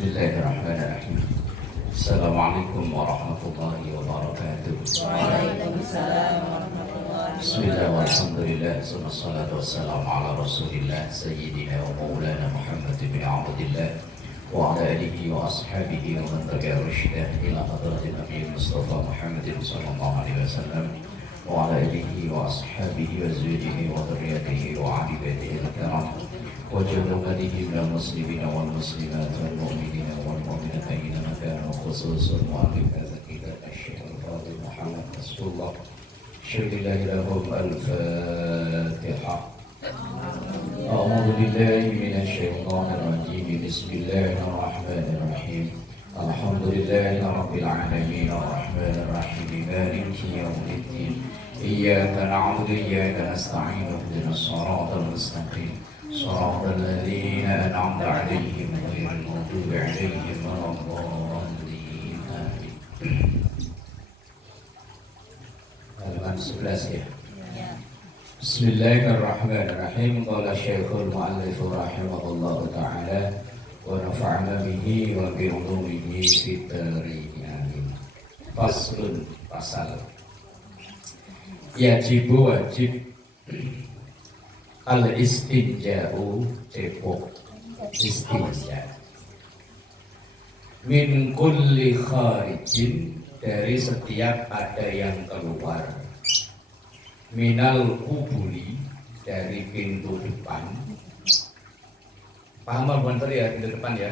Bismillahirrahmanirrahim. Assalamualaikum warahmatullahi wabarakatuh. Waalaikumsalam warahmatullahi Bismillah walhamdulillah wassalatu wassalamu ala rasulillah Sayyidina wa maulana Muhammad bin Abdillah wa ala alihi wa ashabihi wa man tabi'a rushdah ila hadratin Nabi Mustafa Muhammadin sallallahu alaihi wasallam wa ala alihi wa ashabihi wa zawjihi wa dhurriyyatihi wa abidatihi al-kiram wa jumlatihi minal muslimina wal muslimat wal mu'minina wal mu'minat ayyana kana khususun mu'allif kitab Syekh Al-Fadhil Muhammad Rasulullah syukurlah lahum al-Fatihah. A'udzu billahi minasyaitonir rajim. Bismillahirrahmanirrahim. Alhamdulillahi rabbil alamin arrahmanir rahim maliki yaumiddin. Iyyaka na'budu wa iyyaka nasta'in ihdinas siratal mustaqim siratal ladzina an'amta 'alaihim ghairil maghdubi 'alaihim waladdallin. Halaman 11 ya. Bismillahirrahmanirrahim. Qala Syekhul Mu'allif rahimahullahu ta'ala wa nafa'ana bihi wa bi ulumihi fid dharain. Amin. Faslun, pasal. Yajibu wajib al-istinja'u cepok istinja min kulli kharijin, dari setiap ada yang keluar, minal kubuli, dari pintu depan. Paham bener ya pintu depan ya?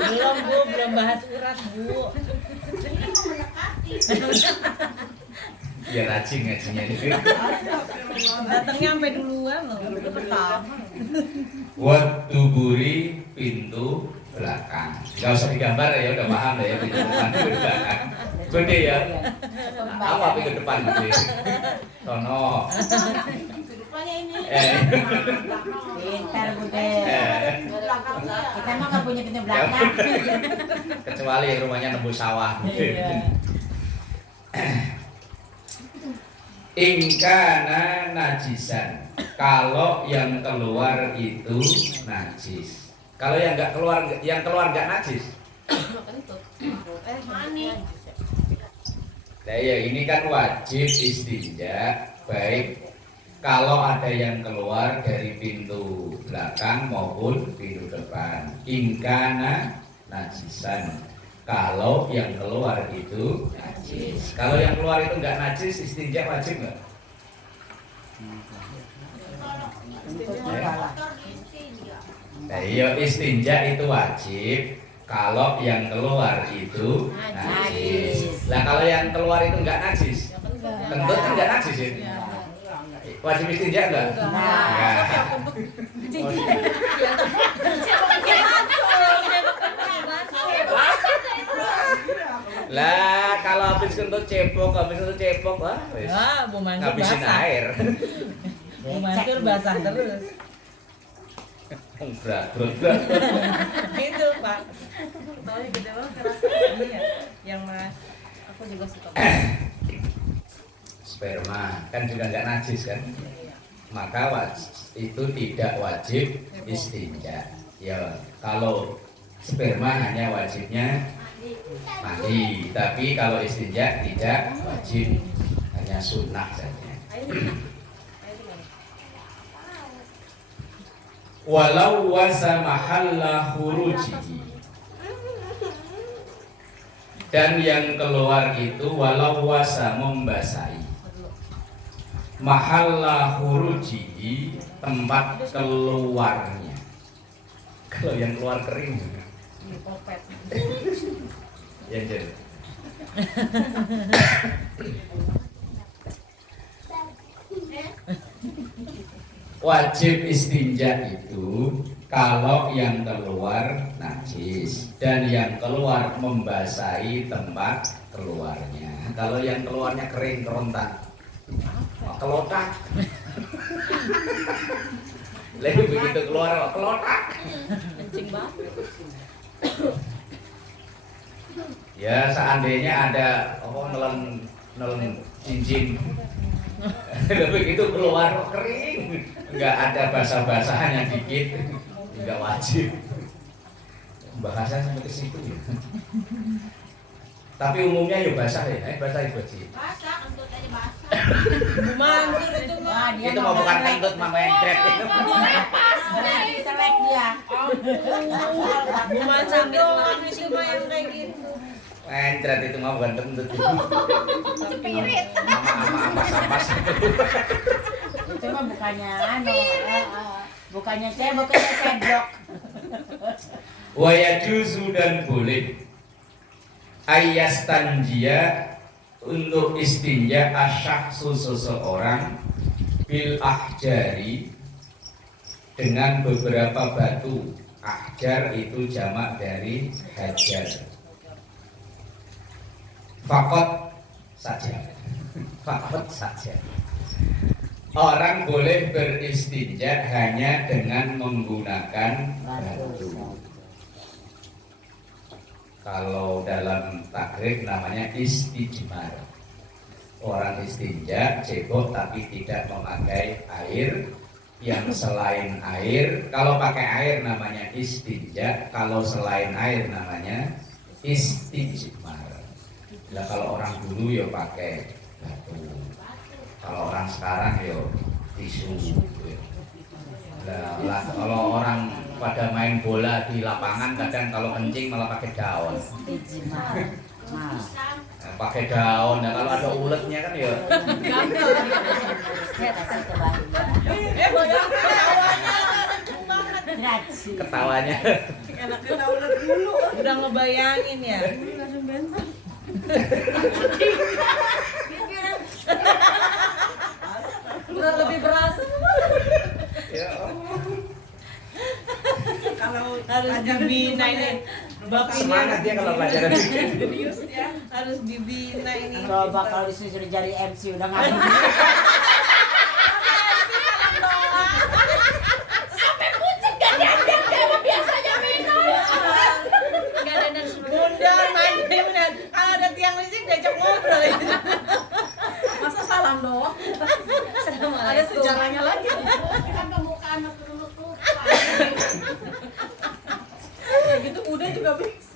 Belum Bu, belum bahas urat Bu. Ya rajin ngajinya ini. Datangnya sampai duluan loh, itu pertama. Wat duburi, pintu belakang. Gak usah digambar ya, udah paham lah ya pintu depan, pintu belakang. Gede ya. Apa pintu depan gede? Sono. Pintar Bude. Kita emang gak punya pintu belakang. Kecuali yang rumahnya nembus sawah. Ingkana najisan, kalau yang keluar itu najis. Kalau yang nggak keluar, yang keluar nggak najis. Nah ya ini kan wajib istinja, baik kalau ada yang keluar dari pintu belakang maupun pintu depan. Ingkana najisan, kalau yang keluar itu najis. Kalau yang keluar itu nggak najis, istinja wajib nggak? Nah, iya istinja itu wajib kalau yang keluar itu najis. Lah kalau yang keluar itu nggak najis, kentut kan nggak najis ya? Wajib istinja nggak? Lah kalau habis kentut cepok, wah wis. Bu Mansur Ngabisin basah. air. Bu Mansur basah terus. Berat. Gitu Pak. Tahu gede banget kerasa. Iya, yang Mas. Aku juga suka. Sperma kan juga nggak najis kan, maka itu tidak wajib istinja. Ya kalau sperma hanya wajibnya mandi, tapi kalau istinja tidak wajib, hanya sunnah saja. Walau wasa mahalla khurujihi, dan yang keluar itu walau wasa membasahi mahalla khurujihi, tempat keluarnya. Kalau yang keluar kering juga ya jadi wajib istinja itu kalau yang keluar najis dan yang keluar membasahi tempat keluarnya. Kalau yang keluarnya kering kerontak, kelotak. Lalu begitu keluar kelotak. kencing banget. Ya seandainya ada nelen cincin, begitu keluar kering, nggak ada basah-basahan yang dikit, nggak wajib. bahasa sampai ke situ ya. Tapi umumnya ya basah ya, basah Ibu Haji. Basah, kentut aja basah. Mansur itu mah. Itu mau bukan kentut, mah mencret. Pas, selek dia. Bu Mansur doang itu mah yang kayak gitu. Mencret itu mah bukan kentut. Cepirit. Ampas. Itu mah bukannya bukannya cedok. Wa yajuzu dan boleh ayastanjia untuk istinja asyaksu seseorang bil ahjari dengan beberapa batu. Ahjar itu jamak dari hajar. Fakot saja. Orang boleh beristinja hanya dengan menggunakan batu. Kalau dalam takrif namanya istijmar. Orang istinja cebok tapi tidak memakai air yang selain air. Kalau pakai air namanya istinja, kalau selain air namanya istijmar. Nah, kalau orang dulu ya pakai batu. Kalau orang sekarang ya tisu. Nah, kalau orang pada main bola di lapangan kadang kalau kencing malah pakai daun. Pakai daun. Nah, kalau ada uletnya kan ya. Ketawanya. Enak ketawa dulu. Udah ngebayangin ya. Langsung bentar. Udah lebih berasa. Ya. Kalau harus dibina ini. Semangat dia kalau pelajaran serius ya. Harus dibina ini. Coba kalau disuruh jadi MC udah nggak ada. Sampai pucet gak diajak dia biasanya minum. Enggak ada dan mundur main benar. Kalau ada tiang listrik diajak ngobrol. Masa salam doang? Ada sejarahnya lagi. Kan pembukaan dulu tuh. Kayak gitu udah juga bisa.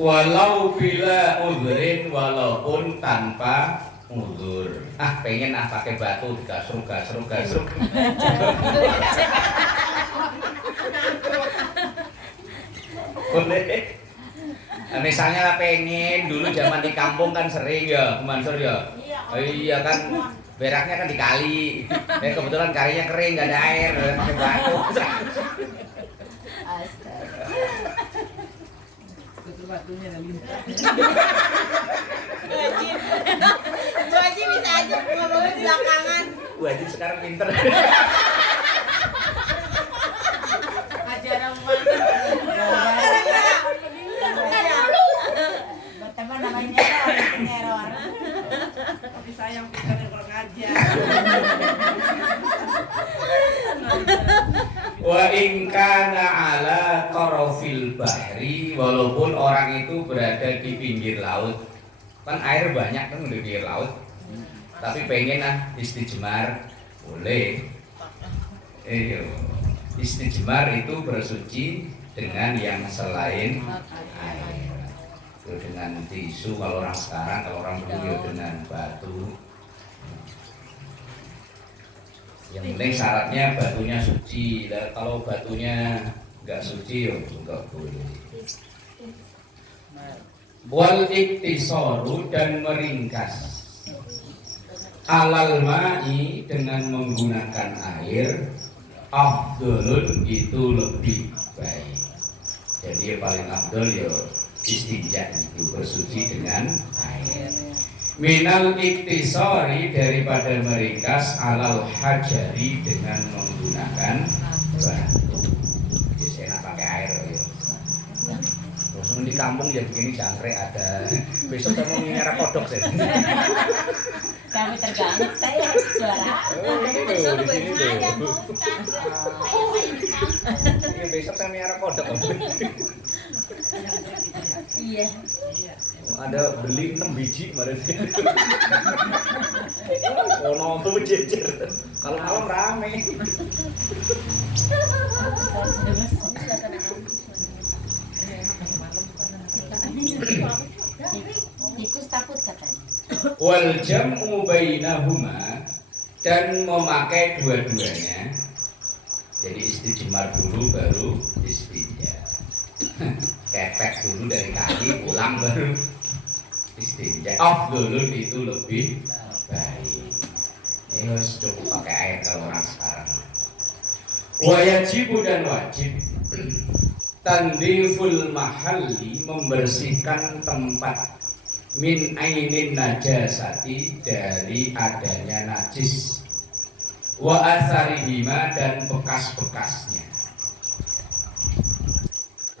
Walau bila udhrin, walaupun tanpa udhur. Pengen pakai batu gasruk. Boleh. Misalnya pengen dulu zaman di kampung kan sering ya, Mansur ya. Iya kan, beraknya kan di kali. Kebetulan kalinya kering, nggak ada air, pakai batu. Betul batunya ada lintah. Bu Haji bisa aja ngomongin belakangan. Bu Haji sekarang pinter. Ajaran mana? Berteman namanya teror. Tapi sayang pintar yang kurang ajar. Wa in kana ala tarafil bahri, walaupun orang itu berada di pinggir laut. Kan air banyak kan di pinggir laut. Tapi pengen istijmar, boleh. Istijmar itu bersuci dengan yang selain air. Dengan tisu kalau orang sekarang, kalau orang dulu dengan batu. Yang penting syaratnya batunya suci. Kalau batunya nggak suci, ya nggak boleh. Wal iktisaru dan meringkas alal ma'i dengan menggunakan air afdolun itu lebih baik. Jadi yang paling afdol ya istinja itu bersuci dengan air. Minal iktisari daripada meringkas alal hajari dengan menggunakan batu. Jadi enak pakai air ya. Terus di kampung ya begini jangkrik ada. Besok saya mau ngarep kodok saya. Kami terganggu saya suara. Besok besok saya ngarep kodok. Iya. Ada beli 6 biji kemarin. Ono tuh jejer. Kalau malam rame. Wal jam'u bainahuma, dan memakai dua-duanya. Jadi istijmar dulu baru istinja. Kepek dulu dari kaki pulang baru istinja. Afdolun itu lebih baik. Ini harus cukup pakai air kalau orang sekarang. Wajibu dan wajib tandiful mahalli, membersihkan tempat min ainin najasati, dari adanya najis, wa asarihima, dan bekas-bekasnya.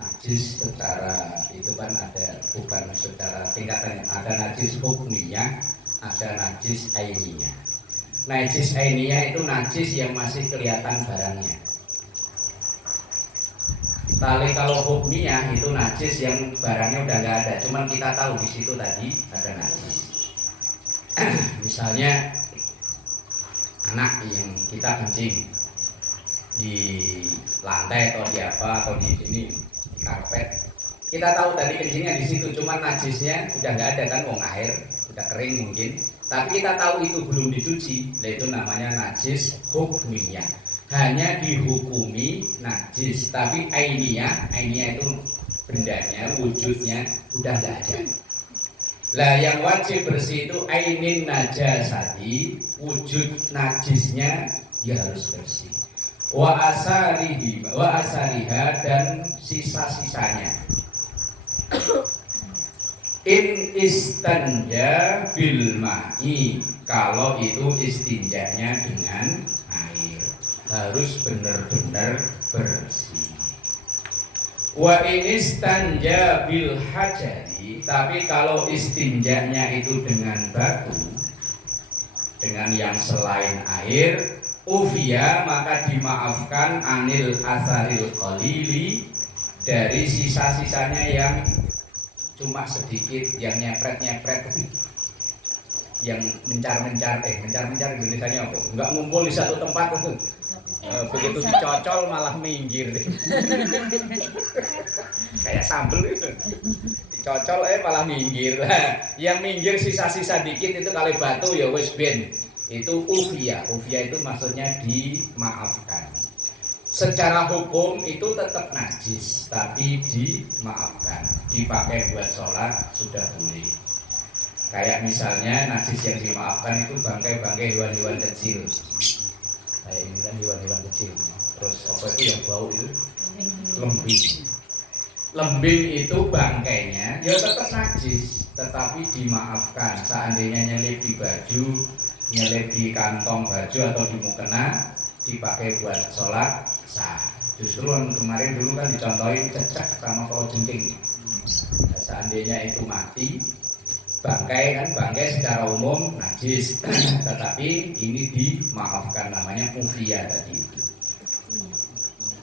Najis secara itu kan ada, bukan secara tingkatan, ada najis hukmiyah, ada najis ainiyah. Najis ainiyah itu najis yang masih kelihatan barangnya. Tapi kalau hukmiyah itu najis yang barangnya udah nggak ada, cuman kita tahu di situ tadi ada najis. Misalnya anak yang kita kencing di lantai atau di apa atau di sini di karpet, kita tahu tadi kencingnya di situ, cuman najisnya udah nggak ada kan, wong air udah kering mungkin, tapi kita tahu itu belum dicuci, itu namanya najis hukmiyah. Hanya dihukumi najis, tapi ainiyah itu bendanya, wujudnya udah nggak ada. Lah yang wajib bersih itu ainin najasati, wujud najisnya ya harus bersih. Wa asariha, dan sisa-sisanya. In istanja bil ma'i, kalau itu istinjanya dengan air, harus benar-benar bersih. Wa inistanja bil hajari, tapi kalau istinjanya itu dengan batu, dengan yang selain air, ufia, maka dimaafkan anil asaril qalili, dari sisa-sisanya yang cuma sedikit, yang nyepret-nyepret, yang mencar-mencar Indonesianya apa? Enggak ngumpul di satu tempat tuh. Begitu dicocol malah minggir deh. Kayak sambel itu. Dicocol malah minggir. Yang minggir sisa-sisa dikit itu kali batu ya wis ben. Itu ufia. Ufia itu maksudnya dimaafkan. Secara hukum itu tetap najis, tapi dimaafkan. Dipakai buat sholat sudah boleh. Kayak misalnya najis yang dimaafkan itu bangkai-bangkai hewan-hewan kecil. Kayak ini kan hewan-hewan kecil. Terus apa itu yang bau itu? Lembing. Lembing itu bangkainya ya tetap najis, tetapi dimaafkan. Seandainya nyelip di baju, nyelip di kantong baju atau di mukena, dipakai buat sholat sah. Justru kemarin dulu kan dicontohin cecek sama kalau jengking. Nah, seandainya itu mati, bangkai secara umum najis, tetapi ini dimaafkan, namanya ufia tadi.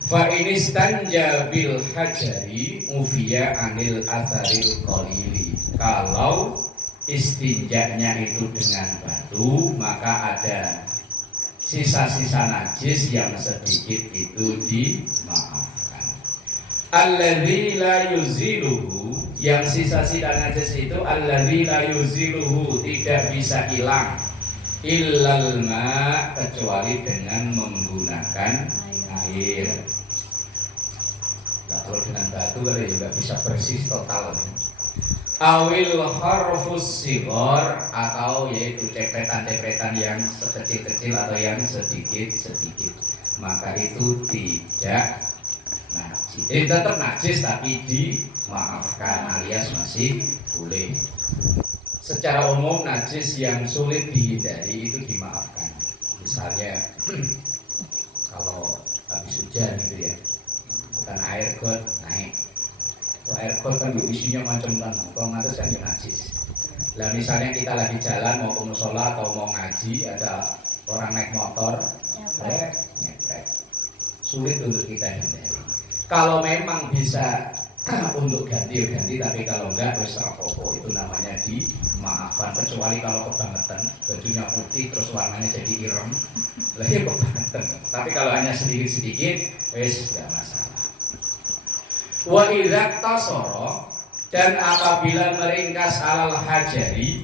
Fa inistanja bil hajari ufia anil asaril qalili. Kalau istinjanya itu dengan batu, maka ada sisa-sisa najis yang sedikit itu dimaafkan. Alladzi la yuziluhu, yang sisa-sisa najis itu alladzi la yuziluhu, tidak bisa hilang, illal ma, kecuali dengan menggunakan air. Nah, kalau dengan batu kali juga bisa bersih total. Awil harfus sighar, atau yaitu cepretan-cepretan yang sekecil-kecil atau yang sedikit-sedikit, maka itu tidak najis. Tetap najis tapi dimaafkan, alias masih boleh. Secara umum najis yang sulit dihindari itu dimaafkan. Misalnya kalau habis hujan gitu ya, bukan air got naik. Air got kan isinya macam-macam, otomatis kan najis. Lah misalnya kita lagi jalan mau ke musola atau mau ngaji, ada orang naik motor, nyepret, sulit untuk kita hindari. Kalau memang bisa untuk ganti, tapi kalau enggak wis rapopo, itu namanya dimaafkan. Kecuali kalau kebangetan, bajunya putih terus warnanya jadi irem, lah ya kebangetan. Tapi kalau hanya sedikit-sedikit, wis enggak masalah. Wa idza tasara, dan apabila meringkas alal hajari,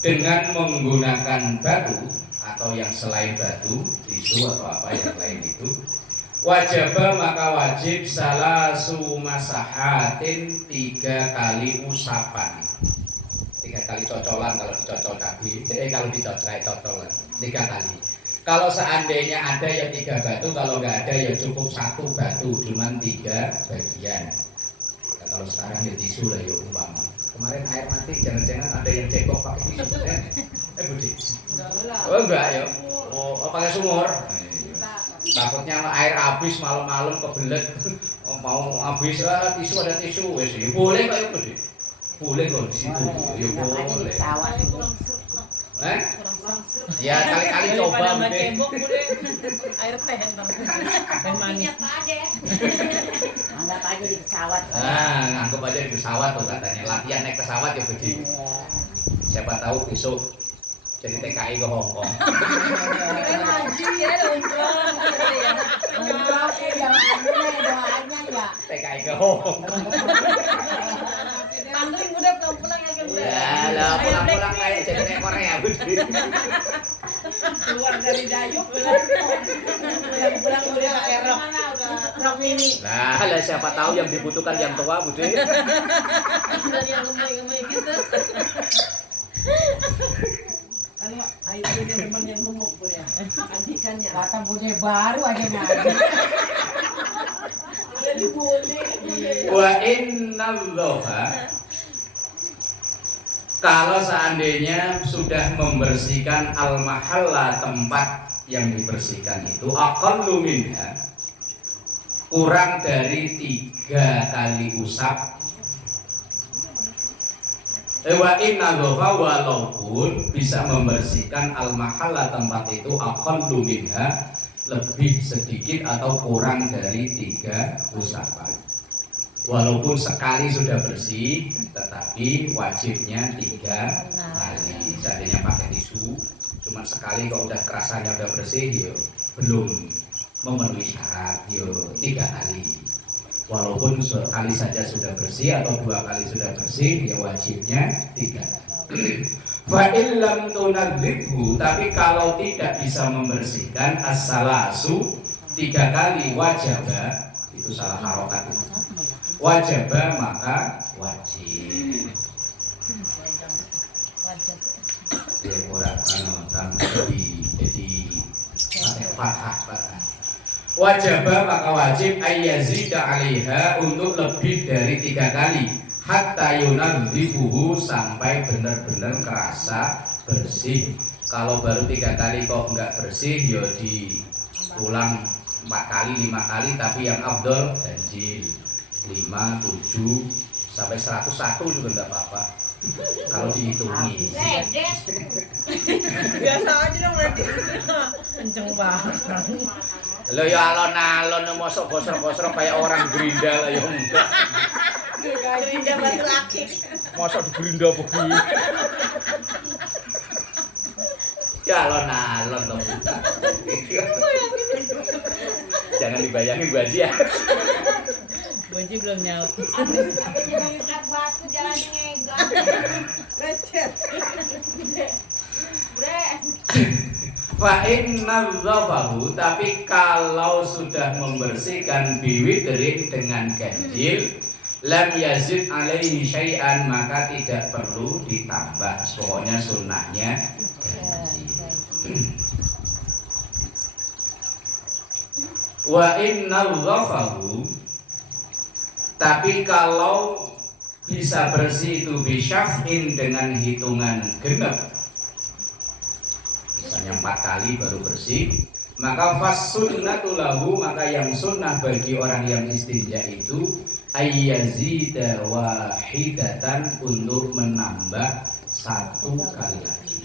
dengan menggunakan batu atau yang selain batu, tisu atau apa yang lain itu, wajib maka wajib salasu masahatin 3 kali usapan. 3 kali cocolan kalau dicocol kaki, kalau cocolan 3 kali. Kalau seandainya ada ya 3 batu, kalau nggak ada ya cukup 1 batu, cuman 3 bagian. Nah, kalau sekarang ya tisu lah ya umpama. Kemarin air mati jangan-jangan ada yang cekok pakai tisu. Budi? Oh enggak ya. Oh pakai sumur. Takutnya air habis malam-malam kebelet mau habis tisu ada tisu wes ya boleh kok ya Budi. Boleh kok di situ. Ya boleh. Ya kali-kali coba mungkin. Air teh entar. Teh manis. Anggap aja di pesawat. Anggap aja di pesawat tuh katanya. Latihan naik pesawat ya Budi. Siapa tahu besok jadi TKI ke Hongkong. Keren haji ya umroh. Umroh doanya ya. TKI ke Hongkong. Pangling udah pulang aja udah. Ya lah pulang-pulang kayak jadi naik Korea Budi. Keluar dari dayung pulang udah pakai rok mini. Lah siapa tahu yang dibutuhkan yang tua Budi. Dan yang gemuk-gemuk gitu. Ayo punya teman yang gemuk punya. Andikannya. Kata bude baru aja ngaji. Ada di bude. Wa innadzofa kalau seandainya sudah membersihkan al-mahalla tempat yang dibersihkan itu aqallu minha kurang dari 3 kali usap wa innadzofa walaupun bisa membersihkan al-mahalla tempat itu aqallu minha lebih sedikit atau kurang dari 3 usapan. Walaupun sekali sudah bersih, tetapi wajibnya 3 kali. Seandainya pakai tisu, cuma sekali kok udah kerasanya udah bersih, yo belum memenuhi syarat, yo 3 kali. Walaupun sekali saja sudah bersih atau 2 kali sudah bersih, ya wajibnya 3 kali. Fa illam tunadzibhu, tapi kalau tidak bisa membersihkan as-salasu 3 kali wajaba, itu salah harokat itu. Wajaba maka wajib. Ya kurang jadi fathah. Wajaba maka wajib ayyazida 'alaiha untuk lebih dari 3 kali hatta yunadzifuhu sampai benar-benar kerasa bersih. Kalau baru 3 kali kok enggak bersih ya diulang 4 kali 5 kali, tapi yang afdol ganjil 5, 7 sampai 101 juga enggak apa-apa kalau dihitungi. Biasa aja dong berarti. Kenceng banget. Lo ya alon-alon mosok gosro-gosro kayak orang gerindal ayo enggak. Gerinda batu akik. Mosok di gerinda begini. Ya alon-alon toh. Jangan dibayangin Bu Haji ya. Bu Haji belum nyaut. Apa jadi batu jalannya ngegang. Lecet. Bre. Fa innadzafahu, tapi kalau sudah membersihkan biwitrin dengan ganjil lam yazid alaihi syai'an maka tidak perlu ditambah, pokoknya sunnahnya ganjil. Wa innadzafahu, tapi kalau bisa bersih itu bisyaf'in dengan hitungan genep, misalnya 4 kali baru bersih, maka fasunnatu lahu, maka yang sunnah bagi orang yang istinja itu ayyazida wahidatan, untuk menambah 1 kali lagi.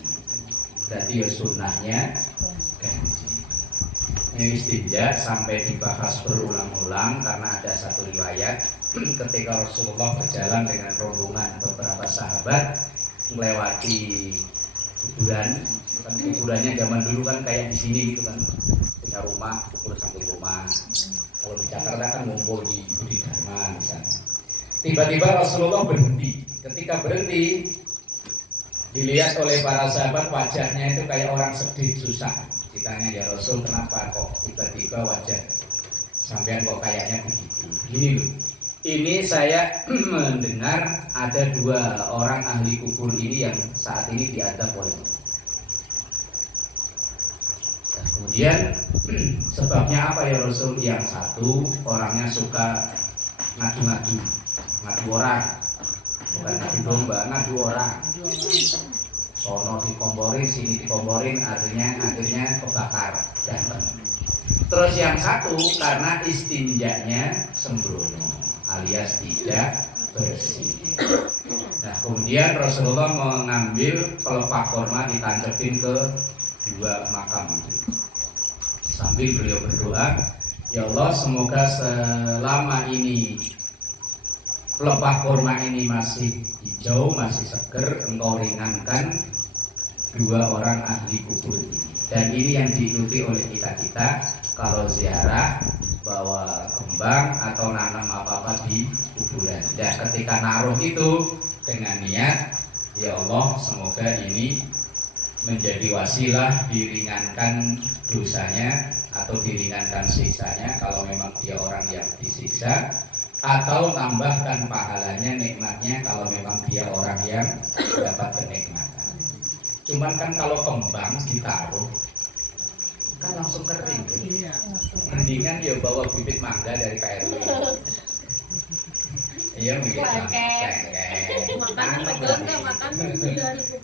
Berarti ya sunnahnya ganjil. Ini istinja sampai dibahas berulang-ulang karena ada satu riwayat ketika Rasulullah berjalan dengan rombongan beberapa sahabat melewati kuburan. Kan kuburannya zaman dulu kan kayak di sini gitu kan, punya rumah, kubur samping rumah. Kalau di Jakarta kan ngumpul di Budi Dharma misalnya. Tiba-tiba Rasulullah berhenti. Ketika berhenti, Dilihat oleh para sahabat wajahnya itu kayak orang sedih susah. Ditanya, ya Rasul, kenapa kok tiba-tiba wajah sampean kok kayaknya begitu? Gini loh, ini saya mendengar ada 2 orang ahli kubur ini yang saat ini diadab oleh Allah. Nah, kemudian sebabnya apa ya Rasul? Yang satu orangnya suka ngadu orang, bukan ngadu domba, ngadu orang. Sono dikomporin, sini dikomporin, akhirnya kebakar. Terus yang satu karena istinjanya sembrono alias tidak bersih. Nah, kemudian Rasulullah mengambil pelepah korma ditancapin ke 2 makam itu. Sambil beliau berdoa, ya Allah, semoga selama ini pelepah korma ini masih hijau, masih seger, Engkau ringankan 2 orang ahli kubur ini. Dan ini yang diikuti oleh kita kalau ziarah bawa kembang atau nanam apa-apa di kuburan. Dan ketika naruh itu dengan niat, ya Allah, semoga ini menjadi wasilah diringankan dosanya atau diringankan siksanya kalau memang dia orang yang disiksa, atau tambahkan pahalanya, nikmatnya kalau memang dia orang yang dapat kenikmatan. Cuman kan kalau kembang ditaruh kan langsung kering. Mendingan dia bawa bibit mangga dari PRW. Iya, bibit mangga.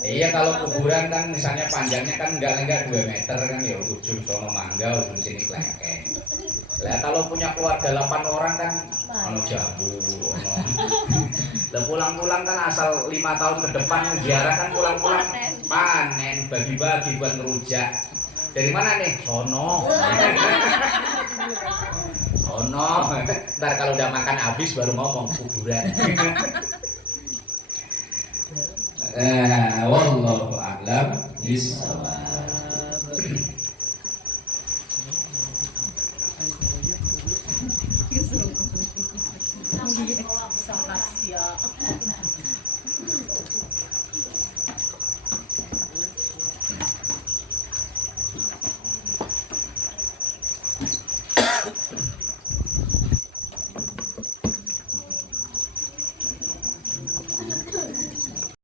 Iya, kalau kuburan kan misalnya panjangnya kan enggak 2 meter kan, ya ujung sono mangga, ujung sini klengkeng. Lah kalau punya keluarga 8 orang kan ono jambu, ono. Lah pulang-pulang kan asal 5 tahun ke depan ziarah kan pulang-pulang panen, bagi-bagi buat ngerujak. Dari mana nih? Sono. Sono. Ntar kalau udah makan habis baru ngomong kuburan. Wallahu a'lam bishawab.